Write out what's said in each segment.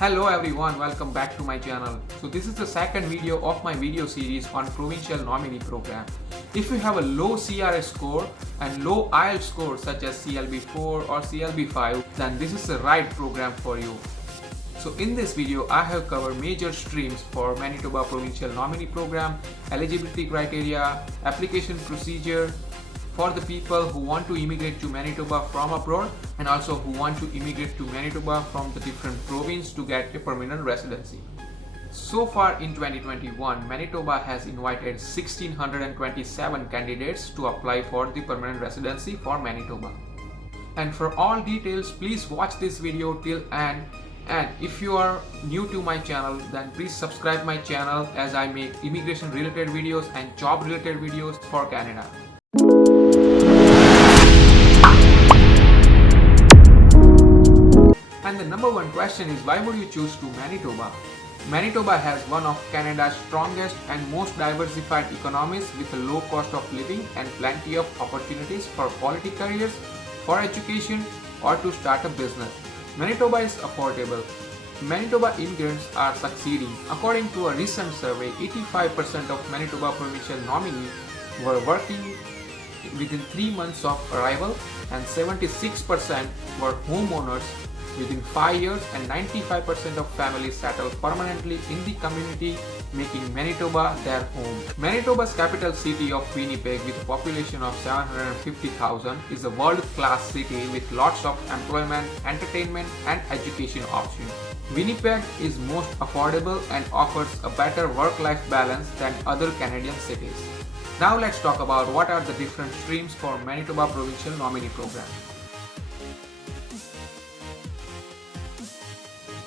Hello everyone, welcome back to my channel. So this is the second video of my video series on Provincial Nominee Program. If you have a low CRS score and low IELTS score such as CLB4 or CLB5, then this is the right program for you. So in this video, I have covered major streams for Manitoba Provincial Nominee Program, eligibility criteria, application procedure, for the people who want to immigrate to Manitoba from abroad and also who want to immigrate to Manitoba from the different provinces to get a permanent residency. So far in 2021, Manitoba has invited 1627 candidates to apply for the permanent residency for Manitoba. And for all details, please watch this video till end. And if you are new to my channel, then please subscribe my channel as I make immigration related videos and job related videos for Canada. And the number one question is, why would you choose to Manitoba? Manitoba has one of Canada's strongest and most diversified economies with a low cost of living and plenty of opportunities for quality careers, for education or to start a business. Manitoba is affordable. Manitoba immigrants are succeeding. According to a recent survey, 85% of Manitoba provincial nominees were working within 3 months of arrival and 76% were homeowners within 5 years, and 95% of families settle permanently in the community, making Manitoba their home. Manitoba's capital city of Winnipeg, with a population of 750,000, is a world-class city with lots of employment, entertainment and education options. Winnipeg is most affordable and offers a better work-life balance than other Canadian cities. Now let's talk about what are the different streams for Manitoba Provincial Nominee Program.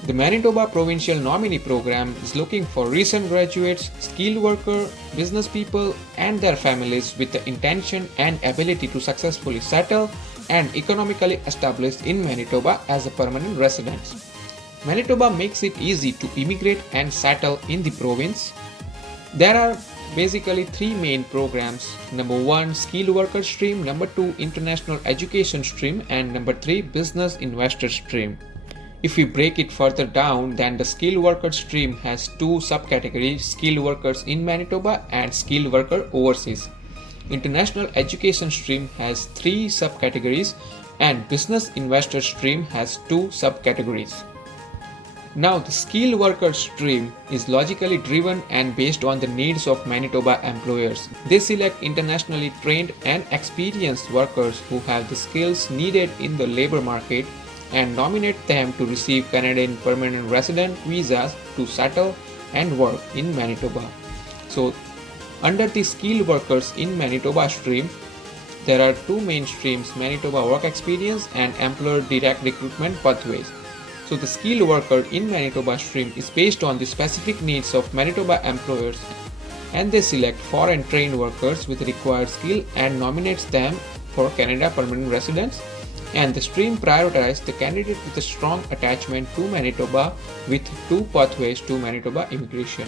The Manitoba Provincial Nominee Program is looking for recent graduates, skilled workers, business people and their families with the intention and ability to successfully settle and economically establish in Manitoba as a permanent resident. Manitoba makes it easy to immigrate and settle in the province. There are basically three main programs. Number 1, skilled worker stream, number 2, international education stream, and number 3, business investor stream. If we break it further down, then the skilled worker stream has two subcategories: skilled workers in Manitoba and skilled worker overseas. International education stream has 3 subcategories and business investor stream has 2 subcategories. Now the skilled worker stream is logically driven and based on the needs of Manitoba employers. They select internationally trained and experienced workers who have the skills needed in the labor market and nominate them to receive Canadian permanent resident visas to settle and work in Manitoba. So under the skilled workers in Manitoba stream, there are 2 main streams: Manitoba work experience and employer direct recruitment pathways. So the skilled worker in Manitoba stream is based on the specific needs of Manitoba employers, and they select foreign trained workers with required skill and nominates them for Canada permanent residence. And the stream prioritizes the candidate with a strong attachment to Manitoba with 2 pathways to Manitoba immigration.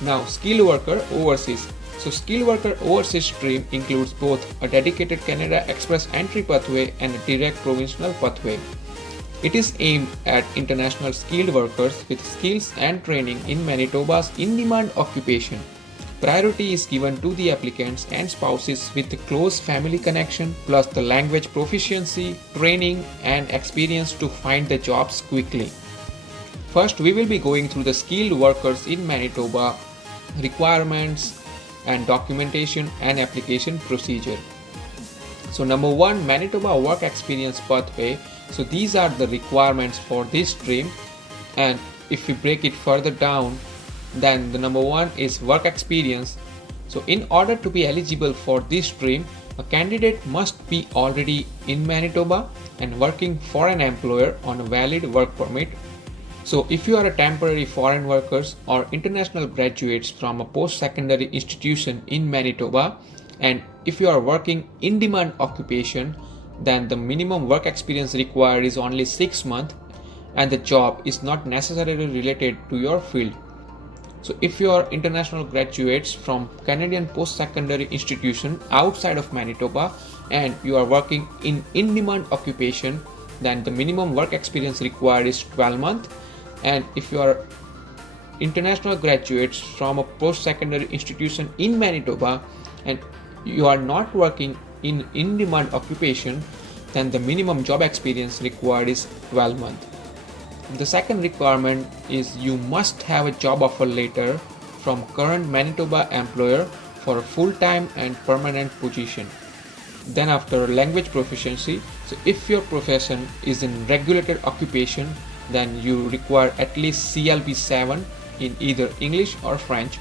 Now skilled worker overseas. So skilled worker overseas stream includes both a dedicated Canada Express entry pathway and a direct provincial pathway. It is aimed at international skilled workers with skills and training in Manitoba's in-demand occupation. Priority is given to the applicants and spouses with a close family connection plus the language proficiency, training and experience to find the jobs quickly. First, we will be going through the skilled workers in Manitoba requirements and documentation and application procedure. So number 1, Manitoba work experience pathway. So these are the requirements for this stream, and if we break it further down, then the number 1 is work experience. So in order to be eligible for this stream, a candidate must be already in Manitoba and working for an employer on a valid work permit. So if you are a temporary foreign workers or international graduates from a post-secondary institution in Manitoba, and if you are working in demand occupation, then the minimum work experience required is only 6 months and the job is not necessarily related to your field. So if you are international graduates from Canadian post-secondary institution outside of Manitoba and you are working in in-demand occupation, then the minimum work experience required is 12 months And if you are international graduates from a post-secondary institution in Manitoba and you are not working in in-demand occupation, then the minimum job experience required is 12 months. The second requirement is you must have a job offer letter from current Manitoba employer for a full-time and permanent position. Then after language proficiency, so if your profession is in regulated occupation, then you require at least CLB 7 in either English or French.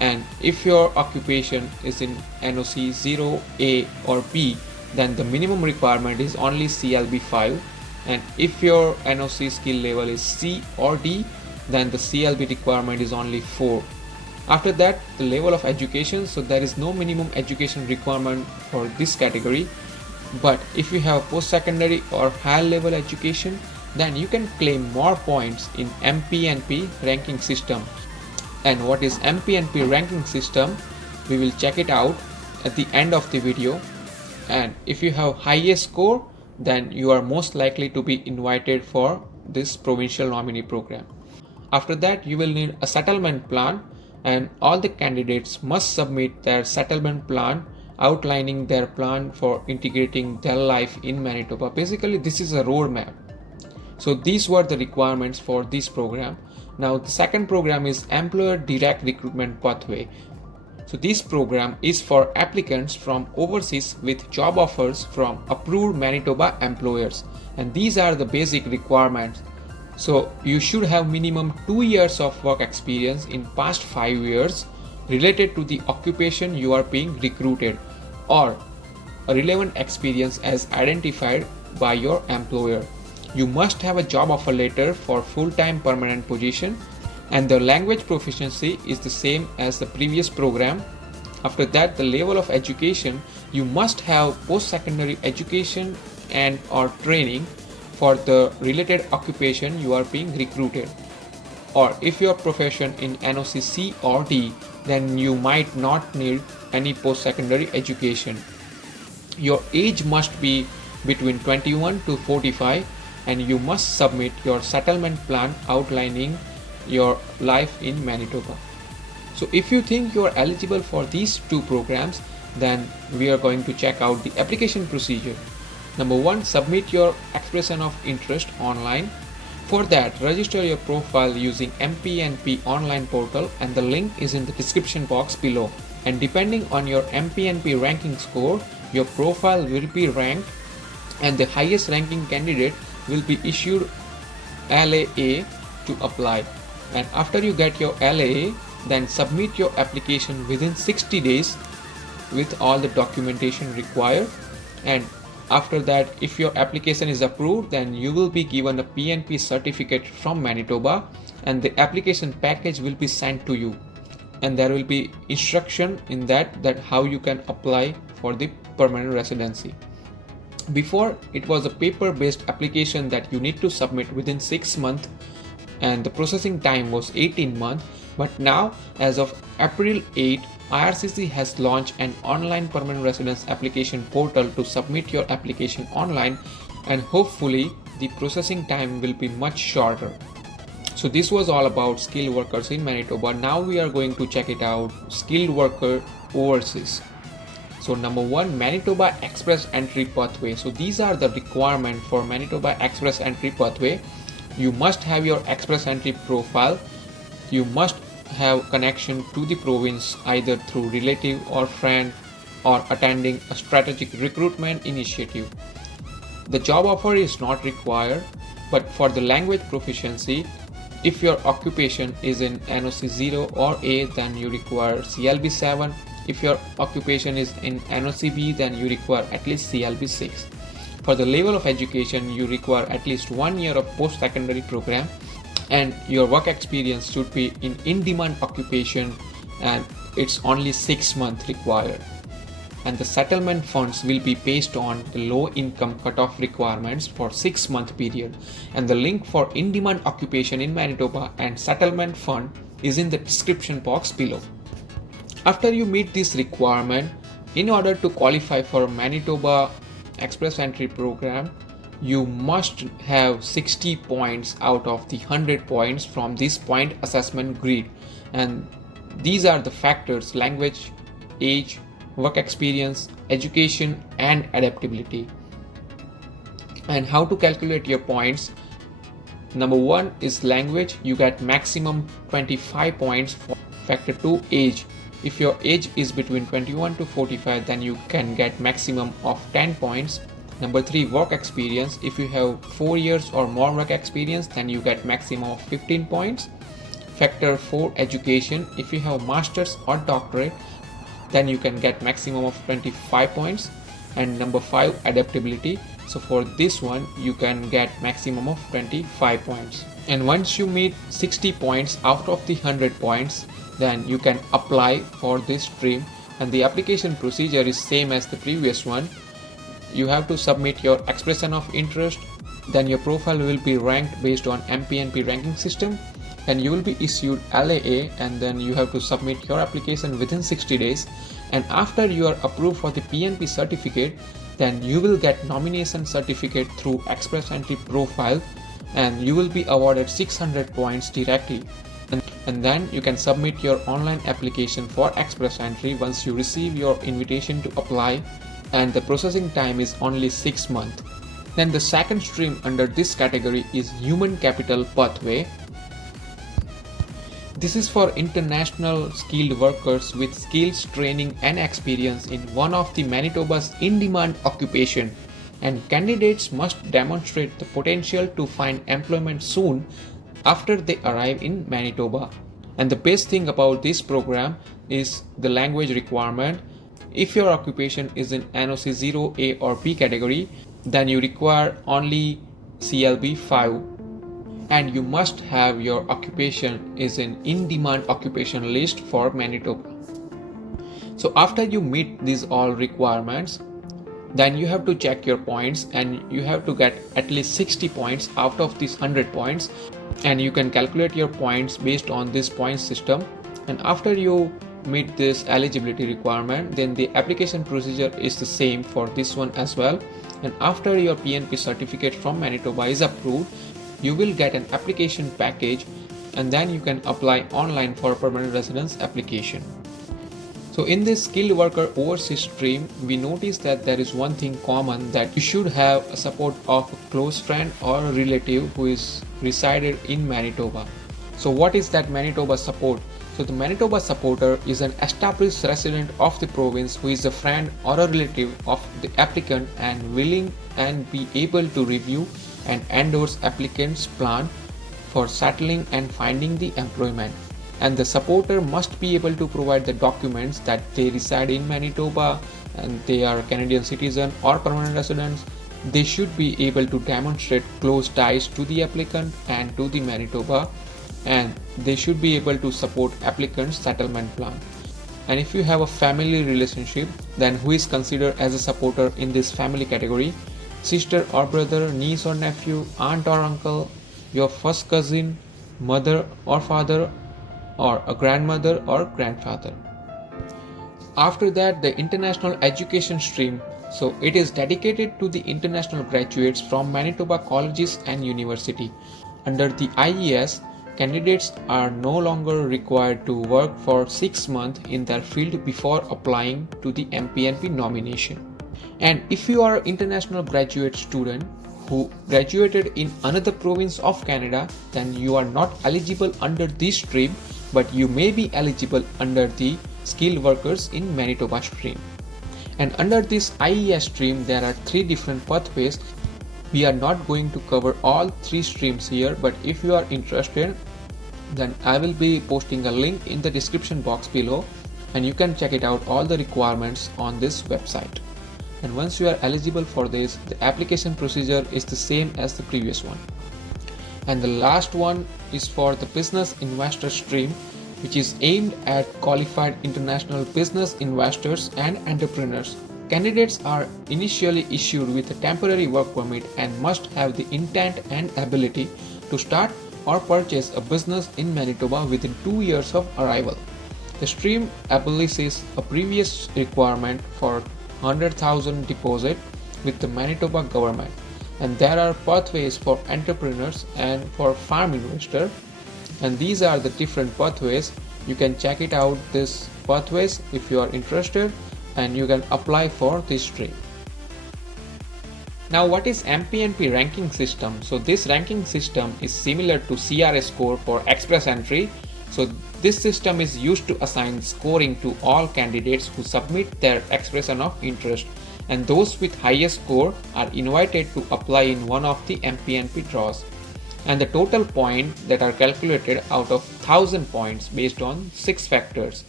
And if your occupation is in NOC 0A or B, then the minimum requirement is only CLB 5. And if your NOC skill level is C or D, then the CLB requirement is only 4. After that, the level of education, so there is no minimum education requirement for this category. But if you have post-secondary or higher level education, then you can claim more points in MPNP ranking system. And what is MPNP ranking system? We will check it out at the end of the video. And if you have highest score, then you are most likely to be invited for this provincial nominee program. After that, you will need a settlement plan, and all the candidates must submit their settlement plan outlining their plan for integrating their life in Manitoba. Basically, this is a roadmap. So these were the requirements for this program. Now the second program is Employer Direct Recruitment Pathway. So this program is for applicants from overseas with job offers from approved Manitoba employers, and these are the basic requirements. So you should have minimum 2 years of work experience in past 5 years related to the occupation you are being recruited, or a relevant experience as identified by your employer. You must have a job offer letter for full-time permanent position, and the language proficiency is the same as the previous program. After that, the level of education, you must have post-secondary education and or training for the related occupation you are being recruited. Or if your profession in NOC C or D, then you might not need any post-secondary education. Your age must be between 21 to 45, and you must submit your settlement plan outlining your life in Manitoba. So if you think you are eligible for these two programs, then we are going to check out the application procedure. Number 1, submit your expression of interest online. For that, register your profile using MPNP online portal, and the link is in the description box below. And depending on your MPNP ranking score, your profile will be ranked, and the highest ranking candidate will be issued LAA to apply. And after you get your LAA, then submit your application within 60 days with all the documentation required. And after that, if your application is approved, then you will be given a PNP certificate from Manitoba, and the application package will be sent to you, and there will be instruction in that how you can apply for the permanent residency. Before, it was a paper-based application that you need to submit within 6 months, and the processing time was 18 months. But now, as of April 8, IRCC has launched an online permanent residence application portal to submit your application online, and hopefully the processing time will be much shorter. So this was all about skilled workers in Manitoba. Now we are going to check it out, skilled worker overseas. So number 1, Manitoba Express Entry Pathway. So these are the requirements for Manitoba Express Entry Pathway. You must have your Express Entry profile. You must have connection to the province either through relative or friend, or attending a strategic recruitment initiative. The job offer is not required, but for the language proficiency, if your occupation is in NOC 0 or A, then you require CLB 7. If your occupation is in NOC B, then you require at least CLB 6. For the level of education, you require at least 1 year of post-secondary program, and your work experience should be in in-demand occupation, and it's only 6 months required. And the settlement funds will be based on the low income cutoff requirements for 6 month period, and the link for in-demand occupation in Manitoba and settlement fund is in the description box below. After you meet this requirement, in order to qualify for Manitoba Express Entry Program, you must have 60 points out of the 100 points from this point assessment grid. And these are the factors: language, age, work experience, education, and adaptability. And how to calculate your points? Number 1 is language. You get maximum 25 points. For factor 2, age. If your age is between 21 to 45, then you can get maximum of 10 points. Number 3, work experience. If you have 4 years or more work experience, then you get maximum of 15 points. Factor 4, education. If you have master's or doctorate, then you can get maximum of 25 points. And number 5, adaptability. So for this one, you can get maximum of 25 points. And once you meet 60 points out of the 100 points, then you can apply for this stream. And the application procedure is same as the previous one. You have to submit your expression of interest. Then your profile will be ranked based on MPNP ranking system. And you will be issued LAA, and then you have to submit your application within 60 days. And after you are approved for the PNP certificate, then you will get nomination certificate through Express Entry profile, and you will be awarded 600 points directly. And then you can submit your online application for Express Entry once you receive your invitation to apply, and the processing time is only 6 months. Then the second stream under this category is Human Capital Pathway. This is for international skilled workers with skills, training, and experience in one of the Manitoba's in-demand occupation, and candidates must demonstrate the potential to find employment soon after they arrive in Manitoba. And the best thing about this program is the language requirement. If your occupation is in NOC 0A or B category, then you require only CLB 5. And you must have your occupation is in in-demand occupation list for Manitoba. So after you meet these all requirements, then you have to check your points, and you have to get at least 60 points out of these 100 points, and you can calculate your points based on this point system. And after you meet this eligibility requirement, then the application procedure is the same for this one as well. And after your PNP certificate from Manitoba is approved, you will get an application package, and then you can apply online for permanent residence application. So in this skilled worker overseas stream, we notice that there is one thing common, that you should have a support of a close friend or a relative who is resided in Manitoba. So what is that Manitoba support? So the Manitoba supporter is an established resident of the province who is a friend or a relative of the applicant and willing and be able to review and endorse applicant's plan for settling and finding the employment. And the supporter must be able to provide the documents that they reside in Manitoba and they are Canadian citizen or permanent residents. They should be able to demonstrate close ties to the applicant and to the Manitoba, and they should be able to support applicant's settlement plan. And if you have a family relationship, then who is considered as a supporter in this family category? Sister or brother, niece or nephew, aunt or uncle, your first cousin, mother or father, or a grandmother or grandfather. After that, the international education stream. So it is dedicated to the international graduates from Manitoba colleges and university. Under the IES, candidates are no longer required to work for 6 months in their field before applying to the MPNP nomination. And if you are an international graduate student who graduated in another province of Canada, then you are not eligible under this stream, but you may be eligible under the skilled workers in Manitoba stream. And under this IES stream, there are 3 different pathways. We are not going to cover all 3 streams here, but if you are interested, then I will be posting a link in the description box below, and you can check it out, all the requirements on this website. And once you are eligible for this, the application procedure is the same as the previous one. And the last one is for the business investor stream, which is aimed at qualified international business investors and entrepreneurs. Candidates are initially issued with a temporary work permit and must have the intent and ability to start or purchase a business in Manitoba within 2 years of arrival. The stream abolishes a previous requirement for 100,000 deposit with the Manitoba government. and there are pathways for entrepreneurs and for farm investor, and these are the different pathways. You can check it out, this pathways, if you are interested, and you can apply for this stream. Now, what is MPNP ranking system? So this ranking system is similar to CRS score for express entry. So this system is used to assign scoring to all candidates who submit their expression of interest, and those with highest score are invited to apply in one of the MPNP draws. And the total points that are calculated out of 1000 points based on 6 factors.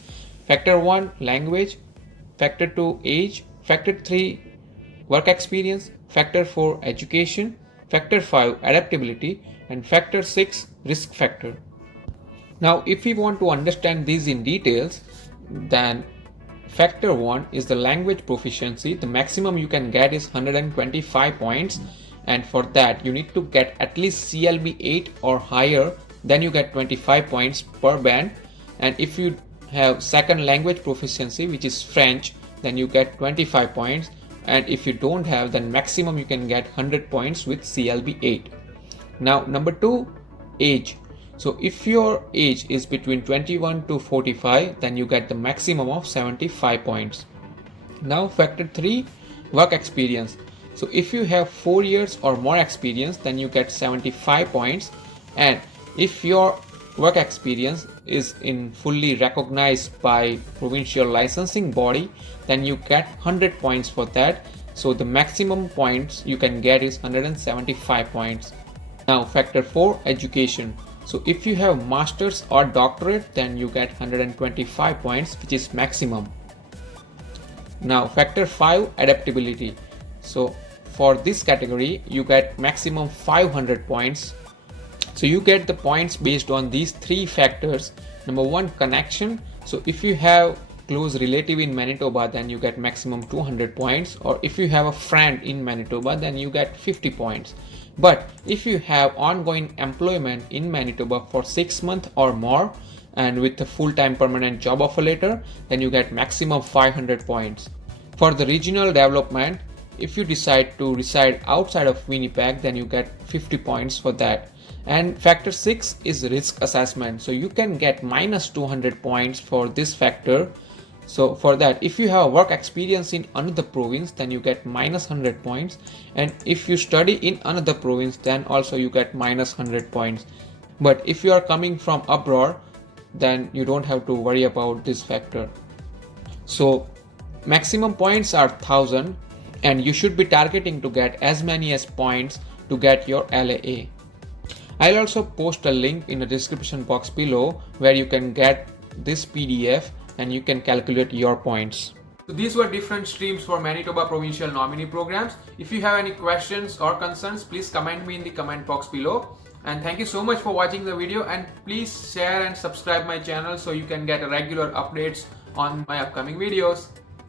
Factor 1 language, factor 2 age, factor 3 work experience, factor 4 education, factor 5 adaptability, and factor 6 risk factor. Now if we want to understand these in details, then factor 1 is the language proficiency. The maximum you can get is 125 points, and for that you need to get at least CLB 8 or higher, then you get 25 points per band. And if you have second language proficiency, which is French, then you get 25 points, and if you don't have, then maximum you can get 100 points with CLB 8. Now number 2, age. So if your age is between 21 to 45, then you get the maximum of 75 points. Now factor 3, work experience. So if you have 4 years or more experience, then you get 75 points, and if your work experience is in fully recognized by provincial licensing body, then you get 100 points for that. So the maximum points you can get is 175 points. Now factor 4, education. So if you have masters or doctorate, then you get 125 points, which is maximum. Now factor 5, adaptability. So for this category you get maximum 500 points. So you get the points based on these 3 factors. Number 1, connection. So if you have close relative in Manitoba, then you get maximum 200 points, or if you have a friend in Manitoba, then you get 50 points. But if you have ongoing employment in Manitoba for 6 months or more and with a full-time permanent job offer letter, then you get maximum 500 points. For the regional development, if you decide to reside outside of Winnipeg, then you get 50 points for that. And factor 6 is risk assessment. So you can get minus 200 points for this factor. So for that, if you have work experience in another province, then you get minus 100 points. And if you study in another province, then also you get minus 100 points. But if you are coming from abroad, then you don't have to worry about this factor. So maximum points are 1000, and you should be targeting to get as many as points to get your LAA. I'll also post a link in the description box below where you can get this PDF and you can calculate your points. So these were different streams for Manitoba Provincial Nominee Programs. If you have any questions or concerns, please comment me in the comment box below. And thank you so much for watching the video, and please share and subscribe my channel so you can get regular updates on my upcoming videos.